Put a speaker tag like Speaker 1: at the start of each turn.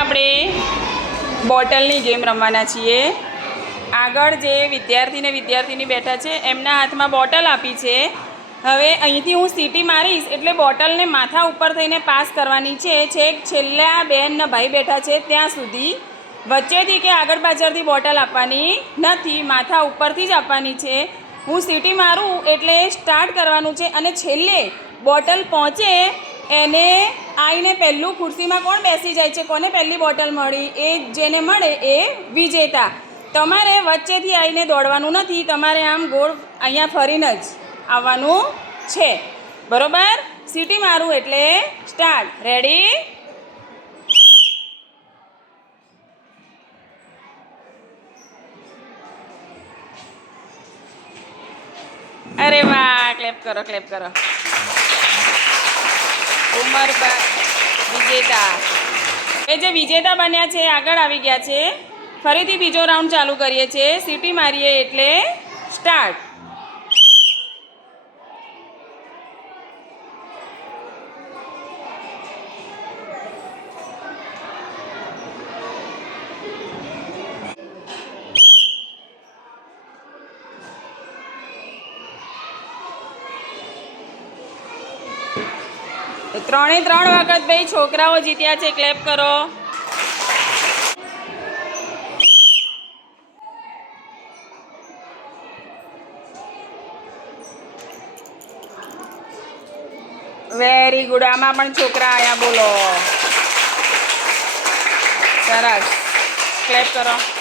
Speaker 1: આપણે બોટલની ગેમ રમવાના છીએ. આગળ જે વિદ્યાર્થી ને વિદ્યાર્થીની બેઠા છે, એમના હાથમાં બોટલ આપી છે. હવે અહીંથી હું સીટી મારીશ એટલે બોટલને માથા ઉપર થઈને પાસ કરવાની છે. છેક છેલ્લા બેનના ભાઈ બેઠા છે ત્યાં સુધી. વચ્ચેથી કે આગળ પાછળથી બોટલ આપવાની નથી, માથા ઉપરથી જ આપવાની છે. હું સીટી મારું એટલે સ્ટાર્ટ કરવાનું છે અને છેલ્લે બોટલ પહોંચે, એને આવીને પહેલું ખુરશીમાં કોણ બેસી જાય છે? કોને પહેલી બોટલ મળી? એ જેને મળે એ વિજેતા. તમારે વચ્ચેથી આવીને દોડવાનું નથી. તમારે આમ ગોળ અહીંયા ફરીને જ આવવાનું છે. બરોબર? સીટી મારું એટલે સ્ટાર્ટ. રેડી અરે વાહ ક્લેપ કરો ક્લેપ કરો. ઉમરબા વિજેતા. એ જે વિજેતા બન્યા છે, આગળ આવી ગયા છે. ફરીથી બીજો રાઉન્ડ ચાલુ કરીએ છીએ. સીટી મારીએ એટલે સ્ટાર્ટ તો ત્રણે ત્રણ વખત ભાઈ છોકરાઓ જીત્યા છે ક્લેપ કરો. વેરી ગુડ આમાં પણ છોકરા આયા, બોલો. સરસ. ક્લેપ કરો.